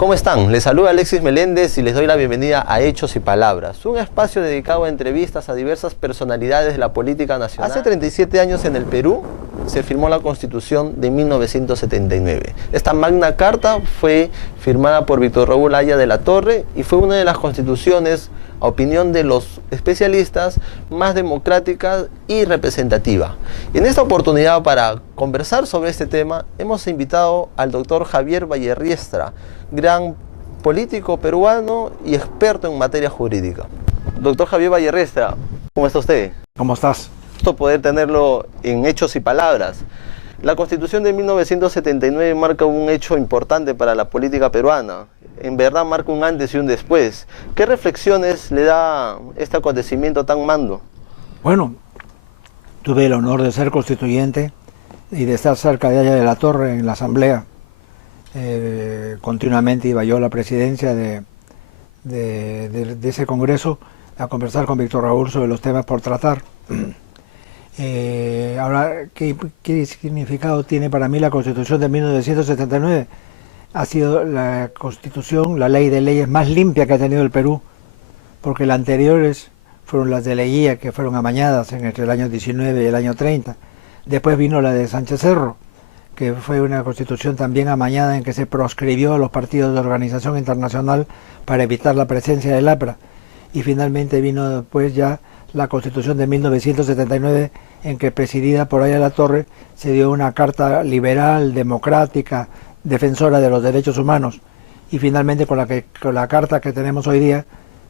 ¿Cómo están? Les saluda Alexis Meléndez y les doy la bienvenida a Hechos y Palabras, un espacio dedicado a entrevistas a diversas personalidades de la política nacional. Hace 37 años en el Perú se firmó la Constitución de 1979. Esta magna carta fue firmada por Víctor Raúl Haya de la Torre y fue una de las constituciones, a opinión de los especialistas, más democrática y representativa. Y en esta oportunidad, para conversar sobre este tema, hemos invitado al doctor Javier Vallerriestra, gran político peruano y experto en materia jurídica. Doctor Javier Vallerriestra, ¿cómo está usted? ¿Cómo estás? Gusto poder tenerlo en Hechos y Palabras. La Constitución de 1979 marca un hecho importante para la política peruana. En verdad marca un antes y un después. ¿Qué reflexiones le da este acontecimiento tan magno? Bueno, tuve el honor de ser constituyente y de estar cerca de Haya de la Torre en la Asamblea. Continuamente iba yo a la presidencia de ese congreso a conversar con Víctor Raúl sobre los temas por tratar. Ahora, ¿qué significado tiene para mí la Constitución de 1979? Ha sido la Constitución, la ley de leyes más limpia que ha tenido el Perú, porque las anteriores fueron las de Leguía, que fueron amañadas entre el año 19 y el año 30. Después vino la de Sánchez Cerro, que fue una constitución también amañada en que se proscribió a los partidos de organización internacional para evitar la presencia del APRA. Y finalmente vino después ya la Constitución de 1979, en que, presidida por Haya de la Torre, se dio una carta liberal, democrática, defensora de los derechos humanos. Y finalmente con la carta que tenemos hoy día,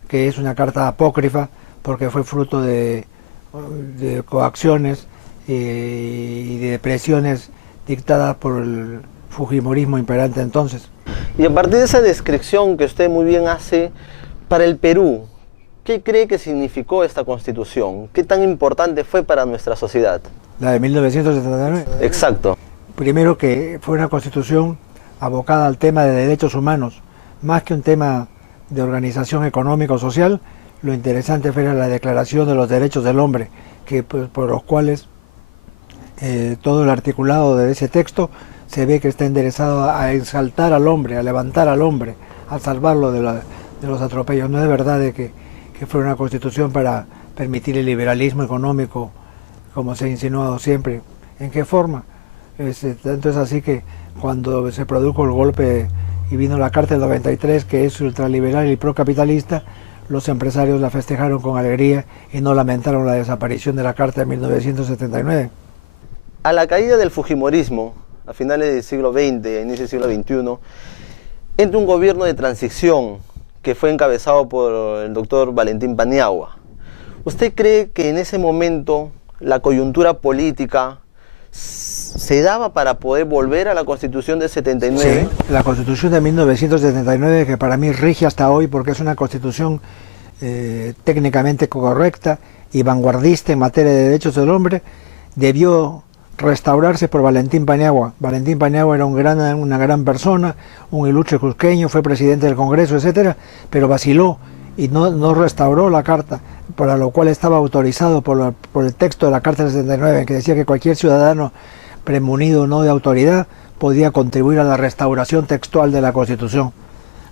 que es una carta apócrifa, porque fue fruto de coacciones y de presiones dictada por el fujimorismo imperante entonces. Y a partir de esa descripción que usted muy bien hace, para el Perú, ¿qué cree que significó esta Constitución? ¿Qué tan importante fue para nuestra sociedad? La de 1979. Exacto. Primero, que fue una Constitución abocada al tema de derechos humanos, más que un tema de organización económico-social. Lo interesante fue la Declaración de los Derechos del Hombre, que por los cuales todo el articulado de ese texto se ve que está enderezado a exaltar al hombre, a levantar al hombre, a salvarlo de los atropellos. No es verdad de que fue una constitución para permitir el liberalismo económico, como se ha insinuado siempre. ¿En qué forma? Tanto es así que cuando se produjo el golpe y vino la Carta del 93, que es ultraliberal y procapitalista, los empresarios la festejaron con alegría y no lamentaron la desaparición de la Carta de 1979. A la caída del fujimorismo, a finales del siglo XX, a inicios del siglo XXI, entra un gobierno de transición que fue encabezado por el doctor Valentín Paniagua. ¿Usted cree que en ese momento la coyuntura política se daba para poder volver a la Constitución de 79? Sí, la Constitución de 1979, que para mí rige hasta hoy porque es una Constitución técnicamente correcta y vanguardista en materia de derechos del hombre, debió restaurarse por Valentín Paniagua. Valentín Paniagua era una gran persona, un ilustre cusqueño, fue presidente del Congreso, etcétera, pero vaciló y no restauró la carta, para lo cual estaba autorizado por el texto de la Carta del 79, que decía que cualquier ciudadano premunido no de autoridad podía contribuir a la restauración textual de la Constitución.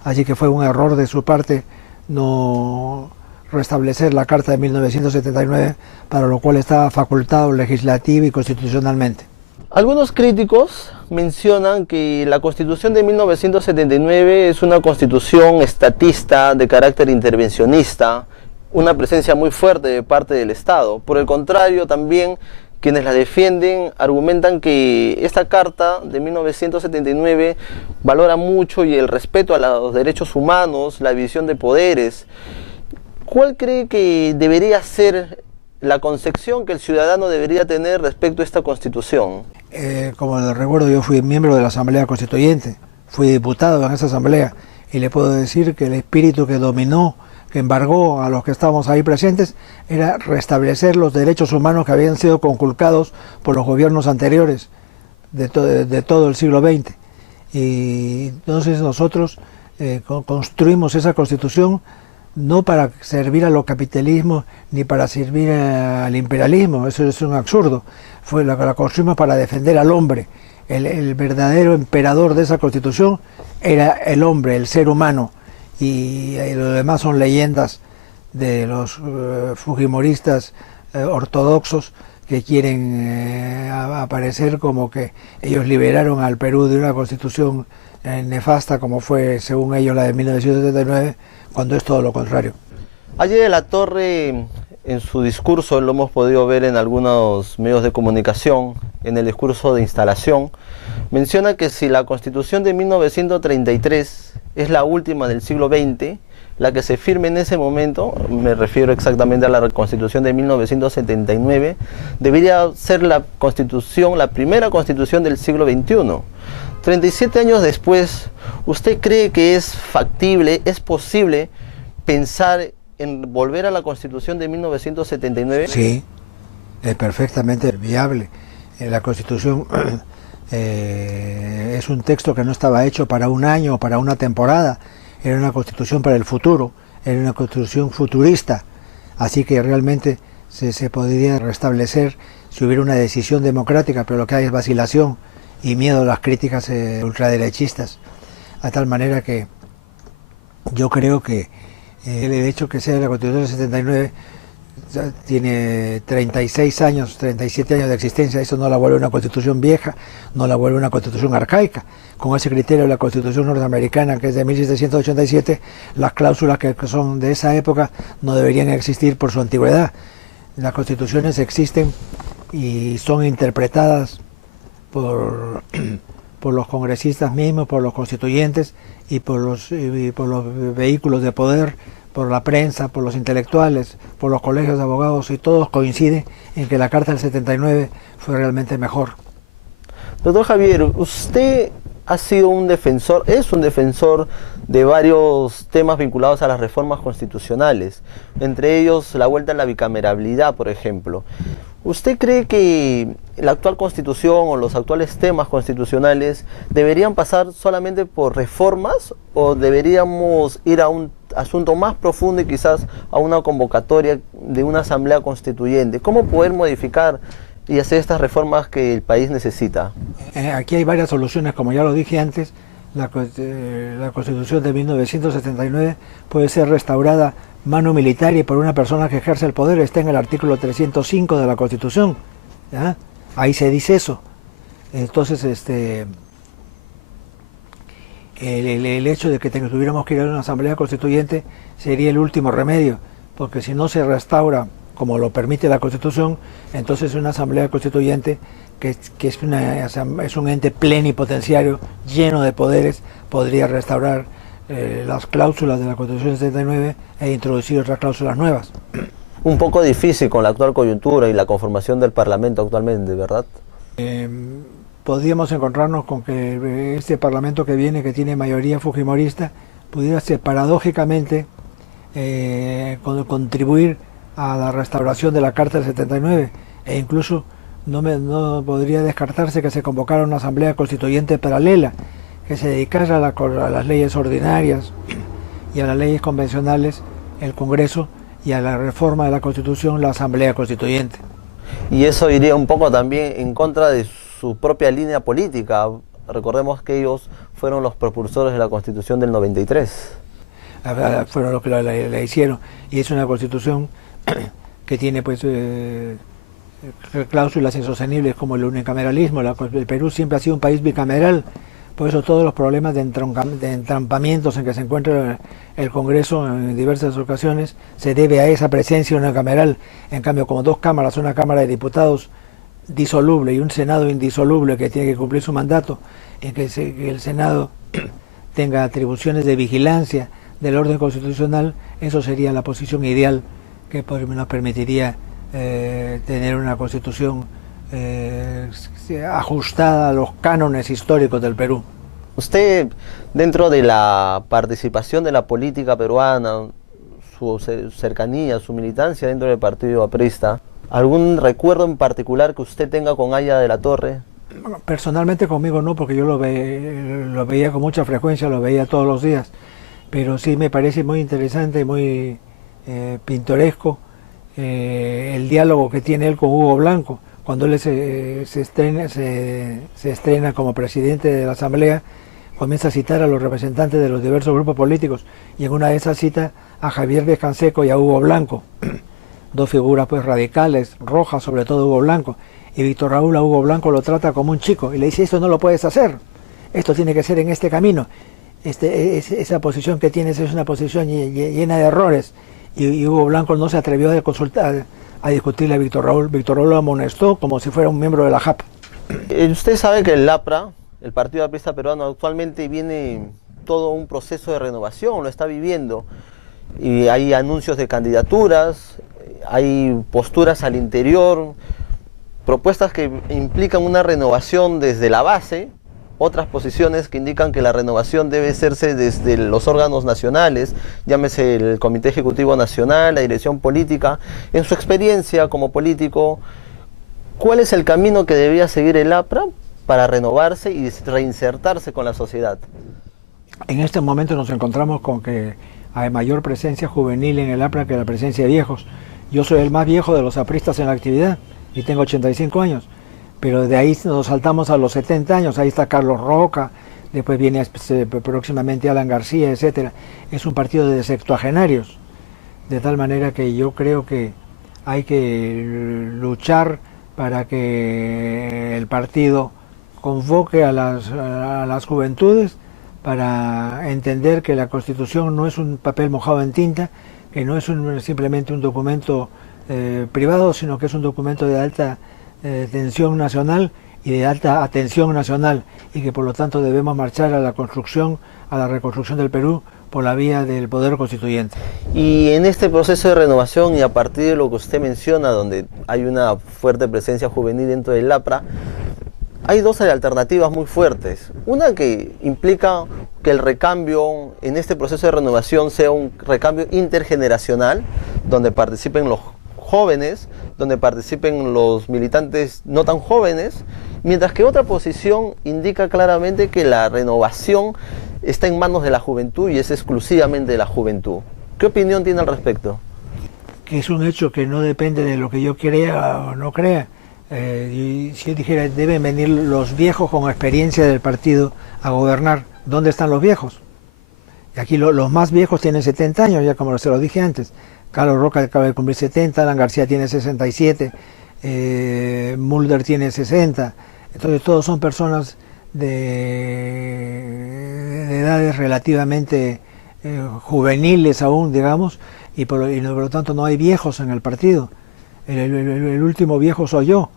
Así que fue un error de su parte no restablecer la Carta de 1979, para lo cual estaba facultado legislativa y constitucionalmente. Algunos críticos mencionan que la Constitución de 1979 es una constitución estatista de carácter intervencionista, una presencia muy fuerte de parte del Estado. Por el contrario, también quienes la defienden argumentan que esta Carta de 1979 valora mucho y el respeto a los derechos humanos, la división de poderes. ¿Cuál cree que debería ser la concepción que el ciudadano debería tener respecto a esta Constitución? Como les recuerdo, yo fui miembro de la Asamblea Constituyente, fui diputado en esa Asamblea, y le puedo decir que el espíritu que dominó, que embargó a los que estábamos ahí presentes, era restablecer los derechos humanos que habían sido conculcados por los gobiernos anteriores de todo el siglo XX. Y entonces nosotros construimos esa Constitución no para servir a los capitalismos ni para servir al imperialismo, eso es un absurdo. La construimos para defender al hombre el verdadero emperador de esa constitución era el hombre, el ser humano, y lo demás son leyendas de los fujimoristas ortodoxos que quieren aparecer como que ellos liberaron al Perú de una constitución nefasta como fue, según ellos, la de 1979, cuando es todo lo contrario. Ayer de la Torre, en su discurso, lo hemos podido ver en algunos medios de comunicación, en el discurso de instalación, menciona que si la Constitución de 1933 es la última del siglo XX, la que se firme en ese momento, me refiero exactamente a la Constitución de 1979, debería ser la Constitución, la primera Constitución del siglo XXI. 37 años después, ¿usted cree que es factible, es posible pensar en volver a la Constitución de 1979? Sí, es perfectamente viable. La Constitución es un texto que no estaba hecho para un año o para una temporada, era una Constitución para el futuro, era una Constitución futurista, así que realmente se podría restablecer si hubiera una decisión democrática, pero lo que hay es vacilación y miedo a las críticas ultraderechistas, a tal manera que yo creo que el hecho que sea la Constitución del 79 tiene 36 años, 37 años de existencia, eso no la vuelve una constitución vieja, no la vuelve una constitución arcaica. Con ese criterio de la Constitución norteamericana, que es de 1787, las cláusulas que son de esa época no deberían existir por su antigüedad. Las constituciones existen y son interpretadas por los congresistas mismos, por los constituyentes y por los vehículos de poder, por la prensa, por los intelectuales, por los colegios de abogados, y todos coinciden en que la Carta del 79 fue realmente mejor. Doctor Javier, usted ha sido un defensor, es un defensor de varios temas vinculados a las reformas constitucionales, entre ellos la vuelta a la bicameralidad, por ejemplo. ¿Usted cree que la actual Constitución o los actuales temas constitucionales deberían pasar solamente por reformas o deberíamos ir a un asunto más profundo y quizás a una convocatoria de una asamblea constituyente? ¿Cómo poder modificar y hacer estas reformas que el país necesita? Aquí hay varias soluciones, como ya lo dije antes. La Constitución de 1979 puede ser restaurada mano militar y por una persona que ejerce el poder, está en el artículo 305 de la Constitución, ¿ya? Ahí se dice eso. Entonces, el hecho de que tuviéramos que ir a una asamblea constituyente sería el último remedio, porque si no se restaura como lo permite la Constitución, entonces una asamblea constituyente que es un ente plenipotenciario lleno de poderes, podría restaurar las cláusulas de la Constitución 79 e introducir otras cláusulas nuevas. Un poco difícil con la actual coyuntura y la conformación del Parlamento actualmente, ¿verdad? Podríamos encontrarnos con que este Parlamento que viene, que tiene mayoría fujimorista, pudiera ser paradójicamente contribuir a la restauración de la Carta del 79, e incluso no podría descartarse que se convocara una asamblea constituyente paralela que se dedicara a las leyes ordinarias y a las leyes convencionales, el Congreso, y a la reforma de la Constitución, la Asamblea Constituyente. Y eso iría un poco también en contra de su propia línea política. Recordemos que ellos fueron los propulsores de la Constitución del 93. Fueron los que la hicieron, y es una Constitución que tiene pues cláusulas insostenibles como el unicameralismo. El Perú siempre ha sido un país bicameral, por eso todos los problemas de entrampamientos en que se encuentra el Congreso en diversas ocasiones se debe a esa presencia unicameral. En cambio, como dos cámaras, una Cámara de Diputados disoluble y un Senado indisoluble que tiene que cumplir su mandato, en que el Senado tenga atribuciones de vigilancia del orden constitucional, eso sería la posición ideal que nos permitiría tener una Constitución ajustada a los cánones históricos del Perú. Usted, dentro de la participación de la política peruana, su cercanía, su militancia dentro del partido aprista, ¿algún recuerdo en particular que usted tenga con Haya de la Torre? Personalmente conmigo no, porque yo lo veía con mucha frecuencia, lo veía todos los días, pero sí me parece muy interesante, muy pintoresco el diálogo que tiene él con Hugo Blanco, cuando él se estrena como presidente de la Asamblea, comienza a citar a los representantes de los diversos grupos políticos, y en una de esas cita a Javier Díaz Canseco y a Hugo Blanco, dos figuras pues radicales, rojas, sobre todo Hugo Blanco, y Víctor Raúl a Hugo Blanco lo trata como un chico y le dice: esto no lo puedes hacer, esto tiene que ser en este camino, esa posición que tienes es una posición llena de errores, y Hugo Blanco no se atrevió a consultar, a discutirle a Víctor Raúl. Víctor Raúl lo amonestó como si fuera un miembro de la JAP. Usted sabe que el APRA, el Partido Aprista Peruano, actualmente viene todo un proceso de renovación, lo está viviendo, y hay anuncios de candidaturas, hay posturas al interior, propuestas que implican una renovación desde la base, otras posiciones que indican que la renovación debe hacerse desde los órganos nacionales, llámese el Comité Ejecutivo Nacional, la dirección política. En su experiencia como político, ¿cuál es el camino que debería seguir el APRA para renovarse y reinsertarse con la sociedad? En este momento nos encontramos con que hay mayor presencia juvenil en el APRA que la presencia de viejos. Yo soy el más viejo de los apristas en la actividad y tengo 85 años, pero de ahí nos saltamos a los 70 años, ahí está Carlos Roca, después viene próximamente Alan García, etcétera. Es un partido de sextuagenarios, de tal manera que yo creo que hay que luchar para que el partido convoque a las juventudes para entender que la Constitución no es un papel mojado en tinta, que no es simplemente un documento privado, sino que es un documento de alta tensión nacional y de alta atención nacional, y que por lo tanto debemos marchar a la reconstrucción del Perú por la vía del poder constituyente. Y en este proceso de renovación, y a partir de lo que usted menciona, donde hay una fuerte presencia juvenil dentro del APRA, hay dos alternativas muy fuertes. Una que implica que el recambio en este proceso de renovación sea un recambio intergeneracional, donde participen los jóvenes, donde participen los militantes no tan jóvenes, mientras que otra posición indica claramente que la renovación está en manos de la juventud y es exclusivamente de la juventud. ¿Qué opinión tiene al respecto? Que es un hecho que no depende de lo que yo crea o no crea. Si yo dijera, deben venir los viejos con experiencia del partido a gobernar, ¿dónde están los viejos? Y aquí los más viejos tienen 70 años, ya como se lo dije antes. Carlos Roca acaba de cumplir 70, Alan García tiene 67, Mulder tiene 60. Entonces todos son personas de edades relativamente juveniles aún, digamos, y por lo tanto no hay viejos en el partido. El último viejo soy yo,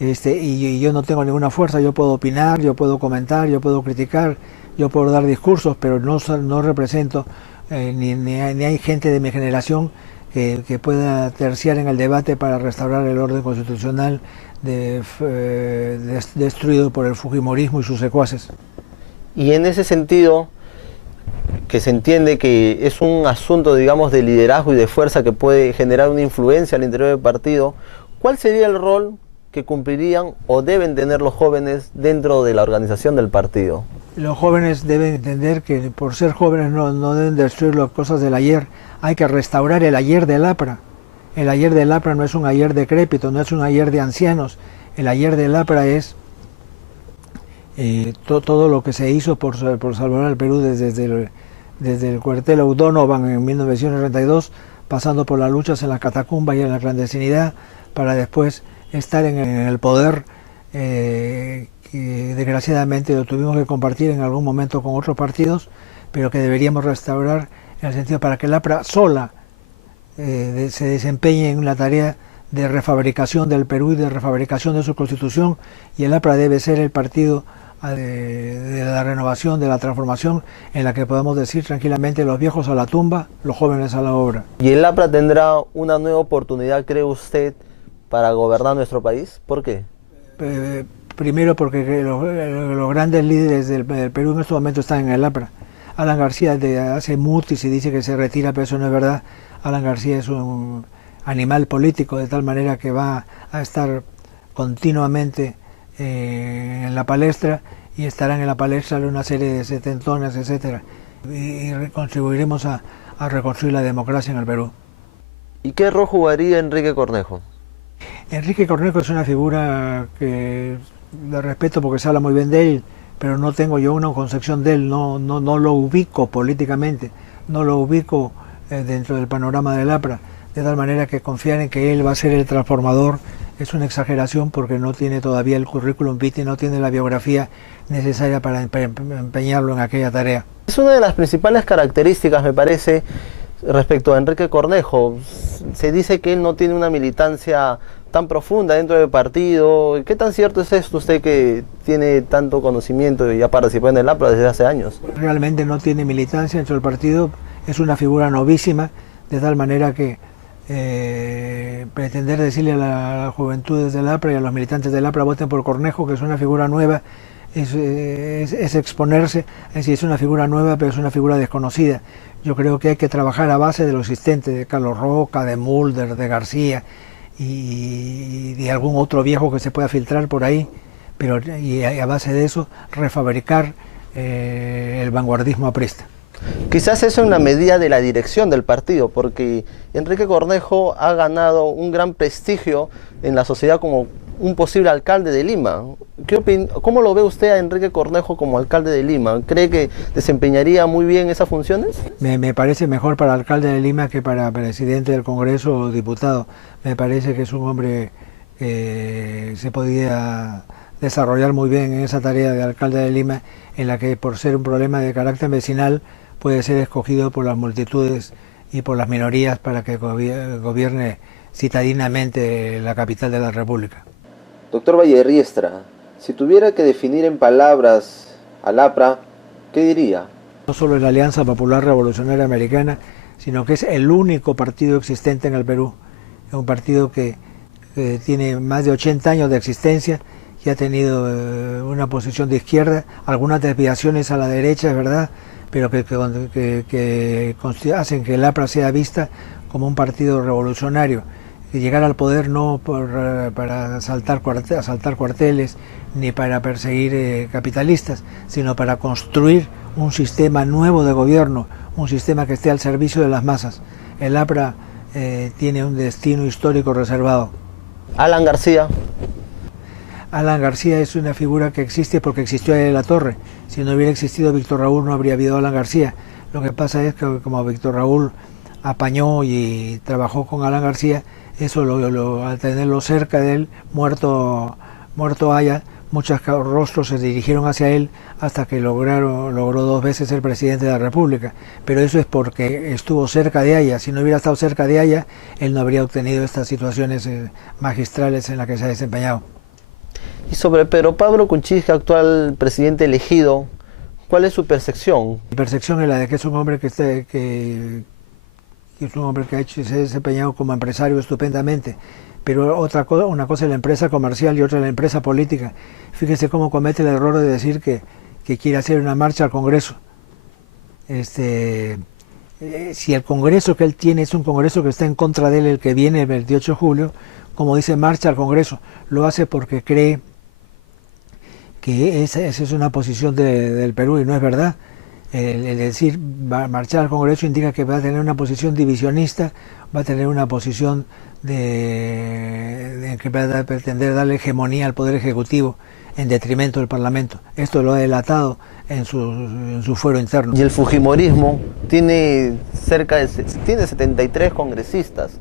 y yo no tengo ninguna fuerza. Yo puedo opinar, yo puedo comentar, yo puedo criticar, yo puedo dar discursos, pero no represento, ni hay gente de mi generación que pueda terciar en el debate para restaurar el orden constitucional destruido por el fujimorismo y sus secuaces. Y en ese sentido, que se entiende que es un asunto, digamos, de liderazgo y de fuerza que puede generar una influencia al interior del partido, ¿cuál sería el rol que cumplirían o deben tener los jóvenes dentro de la organización del partido? Los jóvenes deben entender que por ser jóvenes no deben destruir las cosas del ayer. Hay que restaurar el ayer del APRA. El ayer del APRA no es un ayer decrépito, no es un ayer de ancianos. El ayer del APRA es todo lo que se hizo por salvar al Perú desde el cuartel O'Donovan en 1932, pasando por las luchas en la catacumba y en la clandestinidad, para después estar en el poder, que desgraciadamente lo tuvimos que compartir en algún momento con otros partidos, pero que deberíamos restaurar en el sentido para que el APRA sola se desempeñe en la tarea de refabricación del Perú y de refabricación de su constitución, y el APRA debe ser el partido de la renovación, de la transformación, en la que podamos decir tranquilamente: los viejos a la tumba, los jóvenes a la obra. ¿Y el APRA tendrá una nueva oportunidad, cree usted, para gobernar nuestro país? ¿Por qué? Primero porque los grandes líderes del Perú en este momento están en el APRA. Alan García hace mutis y dice que se retira, pero eso no es verdad. Alan García es un animal político, de tal manera que va a estar continuamente en la palestra, y estarán en la palestra una serie de setentones, etcétera, y contribuiremos a reconstruir la democracia en el Perú. ¿Y qué rol jugaría Enrique Cornejo? Enrique Cornejo es una figura que le respeto porque se habla muy bien de él, pero no tengo yo una concepción de él, no lo ubico políticamente, no lo ubico dentro del panorama del APRA, de tal manera que confiar en que él va a ser el transformador es una exageración porque no tiene todavía el currículum vitae, no tiene la biografía necesaria para empeñarlo en aquella tarea. Es una de las principales características, me parece, respecto a Enrique Cornejo. Se dice que él no tiene una militancia tan profunda dentro del partido. ¿Qué tan cierto es esto, usted que tiene tanto conocimiento y ha participado en el APRA desde hace años? Realmente no tiene militancia dentro del partido, es una figura novísima, de tal manera que pretender decirle a la juventud del APRA y a los militantes del APRA voten por Cornejo, que es una figura nueva, es exponerse, es decir, es una figura nueva pero es una figura desconocida. Yo creo que hay que trabajar a base de lo existente, de Carlos Roca, de Mulder, de García y de algún otro viejo que se pueda filtrar por ahí, pero y a base de eso refabricar el vanguardismo aprista. Quizás eso es una medida de la dirección del partido, porque Enrique Cornejo ha ganado un gran prestigio en la sociedad como un posible alcalde de Lima. ¿Cómo lo ve usted a Enrique Cornejo como alcalde de Lima? ¿Cree que desempeñaría muy bien esas funciones? Me parece mejor para alcalde de Lima que para presidente del Congreso o diputado. Me parece que es un hombre que se podía desarrollar muy bien en esa tarea de alcalde de Lima, en la que por ser un problema de carácter vecinal puede ser escogido por las multitudes y por las minorías para que gobierne citadinamente la capital de la República. Doctor Vallerriestra, si tuviera que definir en palabras al APRA, ¿qué diría? No solo es la Alianza Popular Revolucionaria Americana, sino que es el único partido existente en el Perú. Es un partido que tiene más de 80 años de existencia y ha tenido una posición de izquierda, algunas desviaciones a la derecha, es verdad, pero que hacen que el APRA sea vista como un partido revolucionario. Y llegar al poder no para asaltar cuarteles ni para perseguir capitalistas, sino para construir un sistema nuevo de gobierno, un sistema que esté al servicio de las masas. El APRA tiene un destino histórico reservado. Alan García. Alan García es una figura que existe porque existió de la Torre. Si no hubiera existido Víctor Raúl no habría habido Alan García. Lo que pasa es que como Víctor Raúl apañó y trabajó con Alan García, eso al tenerlo cerca de él, muerto haya, muchos rostros se dirigieron hacia él hasta que logró 2 veces ser presidente de la República. Pero eso es porque estuvo cerca de Haya. Si no hubiera estado cerca de Haya, él no habría obtenido estas situaciones magistrales en las que se ha desempeñado. Y sobre Pedro Pablo Kuczynski, actual presidente elegido, ¿cuál es su percepción? Mi percepción es la de que es un hombre que se ha desempeñado como empresario estupendamente, pero una cosa es la empresa comercial y otra es la empresa política. Fíjese cómo comete el error de decir que quiere hacer una marcha al Congreso. Si el Congreso que él tiene es un Congreso que está en contra de él, el que viene el 28 de julio, como dice, marcha al Congreso, lo hace porque cree que esa es una posición del Perú y no es verdad. El decir marchar al Congreso indica que va a tener una posición divisionista, va a tener una posición de que va a pretender darle hegemonía al Poder Ejecutivo en detrimento del Parlamento. Esto lo ha delatado en su fuero interno. Y el fujimorismo tiene 73 congresistas.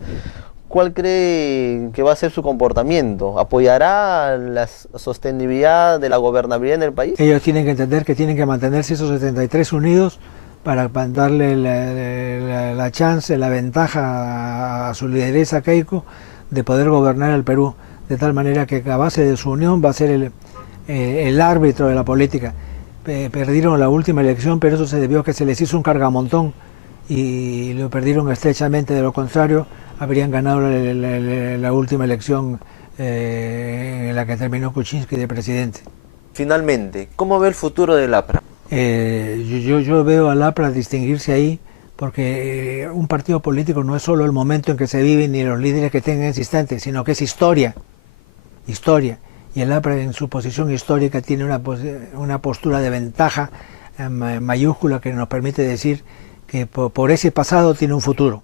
¿Cuál cree que va a ser su comportamiento? ¿Apoyará la sostenibilidad de la gobernabilidad en el país? Ellos tienen que entender que tienen que mantenerse esos 73 unidos para darle la chance, la ventaja a su lideresa Keiko de poder gobernar el Perú, de tal manera que a base de su unión va a ser el árbitro de la política. Perdieron la última elección, pero eso se debió a que se les hizo un cargamontón y lo perdieron estrechamente. De lo contrario, habrían ganado la última elección en la que terminó Kuczynski de presidente. Finalmente, ¿cómo ve el futuro del APRA? Yo veo al APRA distinguirse ahí porque un partido político no es solo el momento en que se vive ni los líderes que tengan en ese instante, sino que es historia. Y el APRA en su posición histórica tiene una postura de ventaja mayúscula que nos permite decir que por ese pasado tiene un futuro.